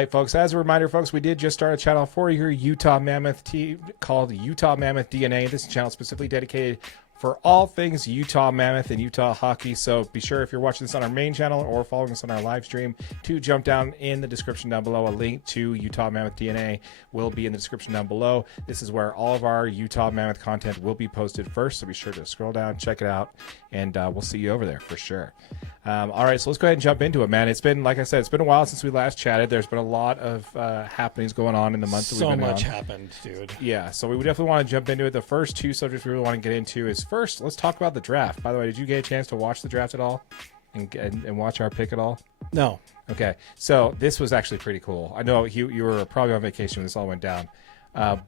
right, folks. As a reminder, folks, we did just start a channel for your Utah Mammoth team called Utah Mammoth DNA. This channel specifically dedicated for all things Utah Mammoth and Utah hockey. So be sure, if you're watching this on our main channel or following us on our live stream, to jump down in the description down below. A link to Utah Mammoth DNA will be in the description down below. This is where all of our Utah Mammoth content will be posted first. So be sure to scroll down, check it out, and we'll see you over there for sure. All right, so let's go ahead and jump into it, man. It's been, like I said, it's been a while since we last chatted. There's been a lot of happenings going on in the month that we've been on. So much happened, dude. Yeah, so we definitely want to jump into it. The first two subjects we really want to get into is, first, let's talk about the draft. By the way, did you get a chance to watch the draft at all and watch our pick at all? No. Okay, so this was actually pretty cool. I know you were probably on vacation when this all went down,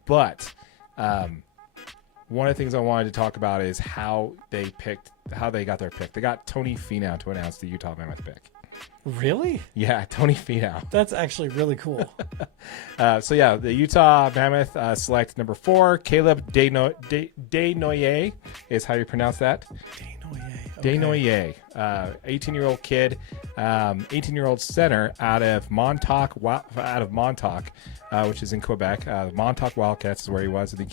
but one of the things I wanted to talk about is how they got their pick. They got Tony Finau to announce the Utah Mammoth pick. Really? Yeah, Tony Finau. That's actually really cool. So yeah, the Utah Mammoth select number 4, Caleb Desnoyers is how you pronounce that. Desnoyers, 18-year-old kid, 18-year-old center out of Montauk, which is in Quebec. Montauk Wildcats is where he was in the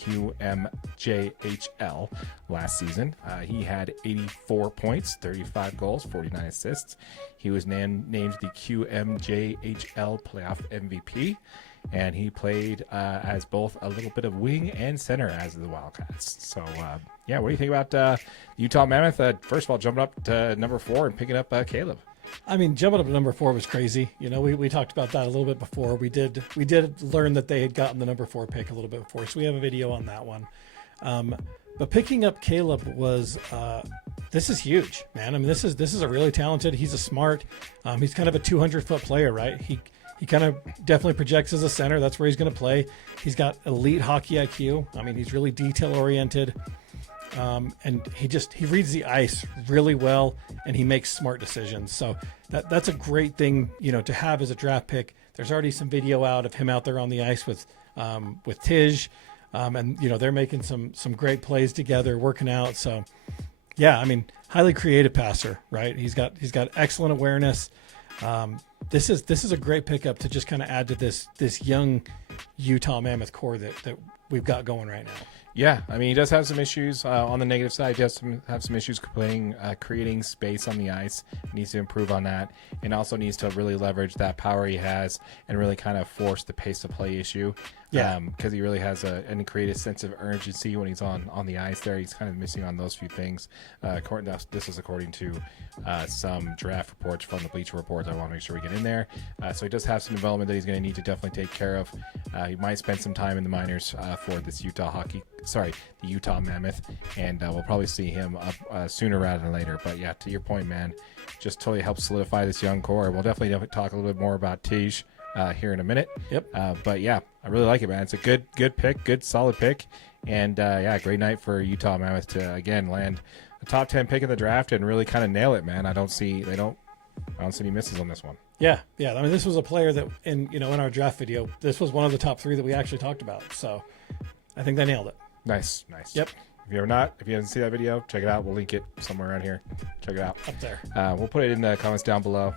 QMJHL last season. He had 84 points, 35 goals, 49 assists. He was named the QMJHL playoff MVP. And he played as both a little bit of wing and center as the Wildcats. So, yeah, what do you think about the Utah Mammoth? First of all, jumping up to number 4 and picking up Caleb. I mean, jumping up to number 4 was crazy. You know, we talked about that a little bit before. We did learn that they had gotten the number 4 pick a little bit before, so we have a video on that one. But picking up Caleb was this is huge, man. I mean, this is a really talented. He's a smart. He's kind of a 200-foot player, right? He kind of definitely projects as a center. That's where he's going to play. He's got elite hockey IQ. I mean, he's really detail oriented. And he reads the ice really well, and he makes smart decisions. So that's a great thing, you know, to have as a draft pick. There's already some video out of him out there on the ice with Tij. And you know, they're making some great plays together, working out. So yeah, I mean, highly creative passer, right? He's got excellent awareness. This is a great pickup to just kind of add to this young Utah Mammoth core that we've got going right now. Yeah, I mean, he does have some issues on the negative side. He does have some issues creating space on the ice. He needs to improve on that, and also needs to really leverage that power he has and really kind of force the pace of play issue. Yeah, because he really has and create a sense of urgency when he's on the ice. There, he's kind of missing on those few things. This is according to some draft reports from the Bleacher Report. I want to make sure we get in there. So he does have some development that he's going to need to definitely take care of. He might spend some time in the minors for this the Utah Mammoth, and we'll probably see him up sooner rather than later. But yeah, to your point, man, just totally helps solidify this young core. We'll definitely talk a little bit more about Tij here in a minute. Yep. But yeah, I really like it, man. It's a good pick, good solid pick, and yeah, great night for Utah Mammoth to again land a top 10 pick in the draft and really kind of nail it, man. I don't see any misses on this one. Yeah. I mean, this was a player that in our draft video, this was one of the top 3 that we actually talked about. So I think they nailed it. Nice. Yep. If you haven't seen that video, check it out. We'll link it somewhere around here. Check it out. Up there. We'll put it in the comments down below.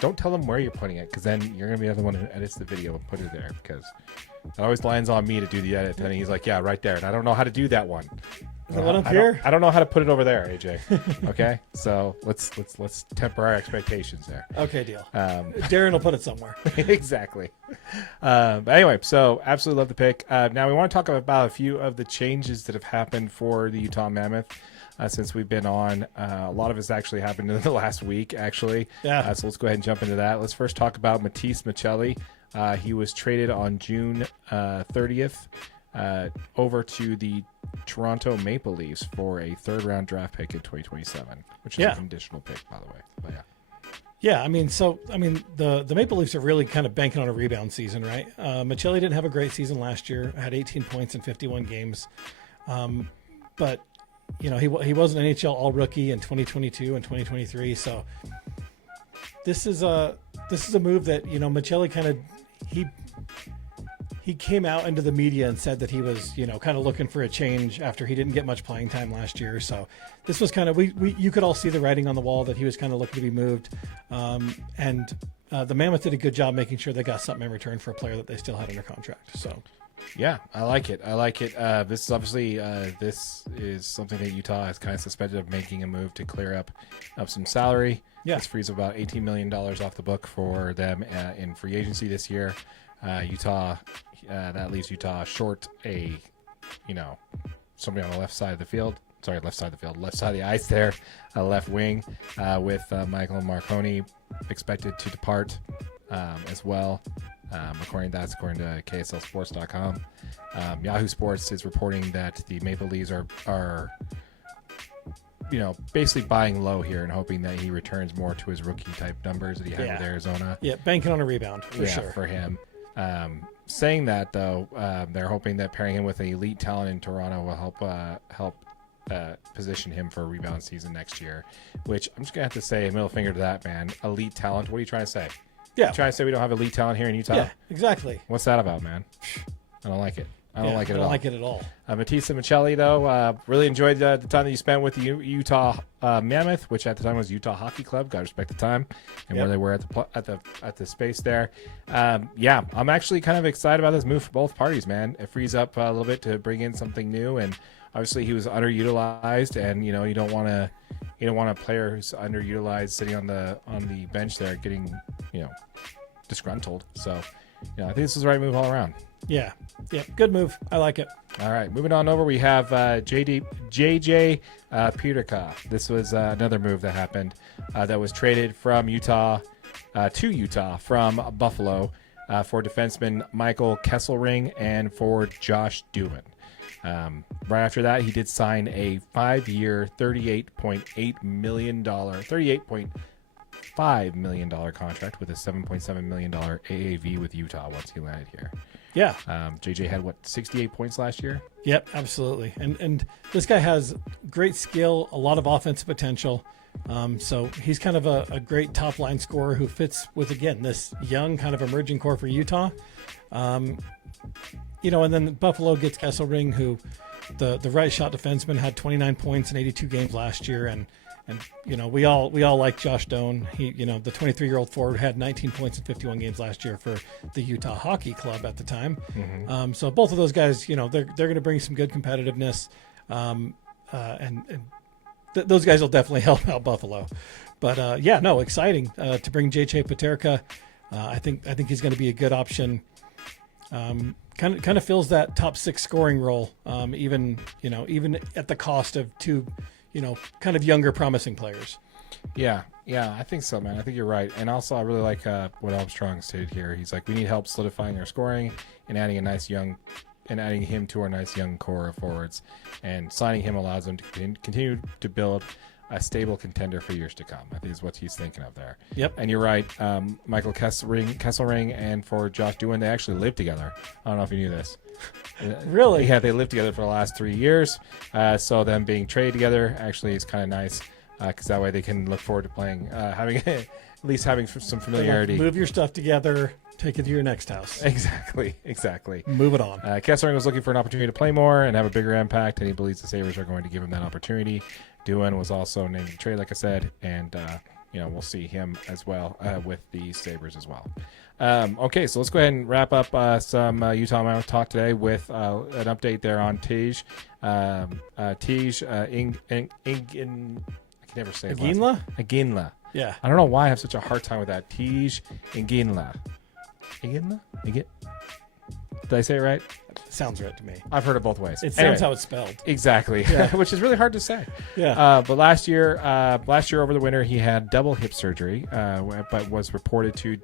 Don't tell them where you're putting it, because then you're going to be the one who edits the video and put it there, because it always lands on me to do the edit. And he's like, yeah, right there. And I don't know how to do that one. Is that one up here? I don't know how to put it over there, AJ. Okay? So let's temper our expectations there. Okay, deal. Darren will put it somewhere. Exactly. But anyway, so absolutely love the pick. Now we want to talk about a few of the changes that have happened for the Utah Mammoth since we've been on. A lot of it's actually happened in the last week, actually. Yeah. So let's go ahead and jump into that. Let's first talk about Matisa Machelli. He was traded on June 30th over to the Toronto Maple Leafs for a 3rd-round draft pick in 2027, which is a conditional pick, by the way. But yeah. Yeah, I mean, the Maple Leafs are really kind of banking on a rebound season, right? Machelli didn't have a great season last year. Had 18 points in 51 games, but you know, he was an NHL All-Rookie in 2022 and 2023. So this is a move that, you know, Machelli kind of he came out into the media and said that he was, you know, kind of looking for a change after he didn't get much playing time last year. So this was kind of, you could all see the writing on the wall that he was kind of looking to be moved. And the Mammoth did a good job making sure they got something in return for a player that they still had under contract. So. Yeah, I like it. This is obviously this is something that Utah has kind of suspended of making a move to clear up some salary. Yeah. This frees about $18 million off the book for them in free agency this year. Utah, that leaves Utah short somebody on the left side of the field. Sorry, left side of the ice there, left wing, with Michael Marconi expected to depart as well. According to KSLSports.com. Yahoo Sports is reporting that the Maple Leafs are basically buying low here and hoping that he returns more to his rookie type numbers that he had with Arizona. Yeah, banking on a rebound for sure. For him. Saying that though, they're hoping that pairing him with an elite talent in Toronto will help position him for a rebound season next year. Which I'm just gonna have to say, middle finger to that man. Elite talent. What are you trying to say? Yeah. You trying to say we don't have elite talent here in Utah? Yeah, exactly. What's that about, man? I don't like it. I don't like it at all. Matisa Machelli, though, really enjoyed the time that you spent with the Utah Mammoth, which at the time was Utah Hockey Club. Got to respect the time and where they were at the space there. I'm actually kind of excited about this move for both parties, man. It frees up a little bit to bring in something new, and obviously he was underutilized, and you don't want a player who's underutilized sitting on the bench there getting disgruntled. So I think this is the right move all around. Yeah, good move. I like it. All right, moving on over, we have JJ Peterka. This was another move that happened that was traded from Utah to Utah from Buffalo for defenseman Michael Kesselring and forward Josh Doan. Right after that, he did sign a 5-year, $38.5 million contract with a $7.7 million AAV with Utah once he landed here. Yeah. JJ had 68 points last year? Yep, absolutely. And this guy has great skill, a lot of offensive potential. So he's kind of a great top line scorer who fits with, again, this young kind of emerging core for Utah. And then Buffalo gets Kesselring, who the right shot defenseman had 29 points in 82 games last year. And we all like Josh Doan. He, the 23-year-old forward had 19 points in 51 games last year for the Utah Hockey Club at the time. Mm-hmm. So both of those guys, they're going to bring some good competitiveness. Those guys will definitely help out Buffalo. But exciting to bring JJ Peterka. I think he's going to be a good option. Kind of fills that top 6 scoring role. Even at the cost of two, kind of younger, promising players. Yeah, I think so, man. I think you're right. And also, I really like what Armstrong stated here. He's like, we need help solidifying our scoring and adding him to our nice young core of forwards. And signing him allows them to continue to build a stable contender for years to come. I think is what he's thinking of there. Yep. And you're right. Michael Kesselring and for Josh Doan, they actually lived together. I don't know if you knew this. Really? Yeah, they lived together for the last 3 years. So them being traded together actually is kind of nice because that way they can look forward to playing, having at least having some familiarity. Move your stuff together. Take it to your next house. Exactly. Move it on. Kesselring was looking for an opportunity to play more and have a bigger impact, and he believes the Sabers are going to give him that opportunity. Doan was also named to trade, like I said, and we'll see him as well with the Sabers as well. Okay, so let's go ahead and wrap up some Utah Mammoth talk today with an update there on Tej. I can never say it. Iginla. Yeah. I don't know why I have such a hard time with that. Tej Iginla. Iginla? Did I say it right? Sounds right to me. I've heard it both ways. It sounds how it's spelled. Exactly, which is really hard to say. Yeah. But last year over the winter, he had double hip surgery, but was reported to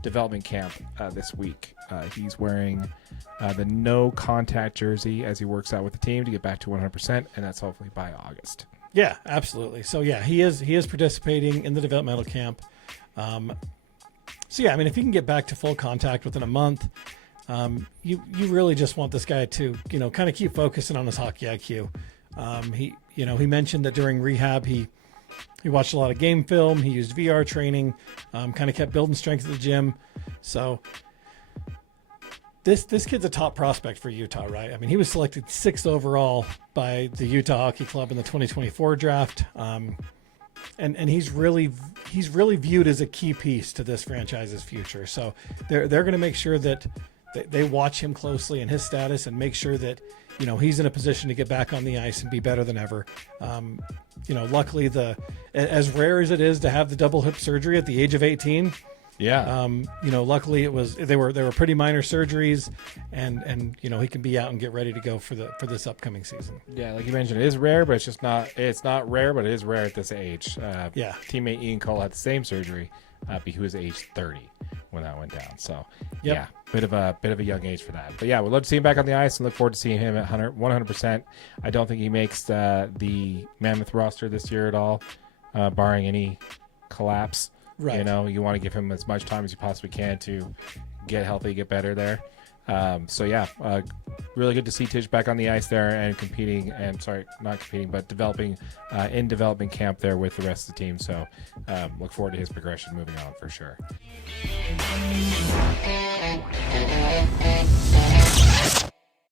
development camp this week. He's wearing the no contact jersey as he works out with the team to get back to 100%, and that's hopefully by August. Yeah, absolutely. So he is participating in the developmental camp. If he can get back to full contact within a month, you really just want this guy to, kind of keep focusing on his hockey IQ. He mentioned that during rehab, he watched a lot of game film. He used VR training, kind of kept building strength at the gym. So this kid's a top prospect for Utah, right? I mean, he was selected 6th overall by the Utah Hockey Club in the 2024 draft. and he's really viewed as a key piece to this franchise's future. So they're going to make sure that they watch him closely and his status, and make sure that he's in a position to get back on the ice and be better than ever. Luckily, as rare as it is to have the double hip surgery at the age of 18. Yeah. Luckily they were pretty minor surgeries, and he can be out and get ready to go for this upcoming season. Yeah, like you mentioned, it is rare, but it's not rare, but it is rare at this age. Teammate Ian Cole had the same surgery, but he was age 30 when that went down. So yeah, bit of a young age for that. But yeah, we'd love to see him back on the ice and look forward to seeing him at 100%. I don't think he makes the Mammoth roster this year at all, barring any collapse. Right. You want to give him as much time as you possibly can to get healthy, get better there. Really good to see Tish back on the ice there and developing in development camp there with the rest of the team. So look forward to his progression moving on for sure.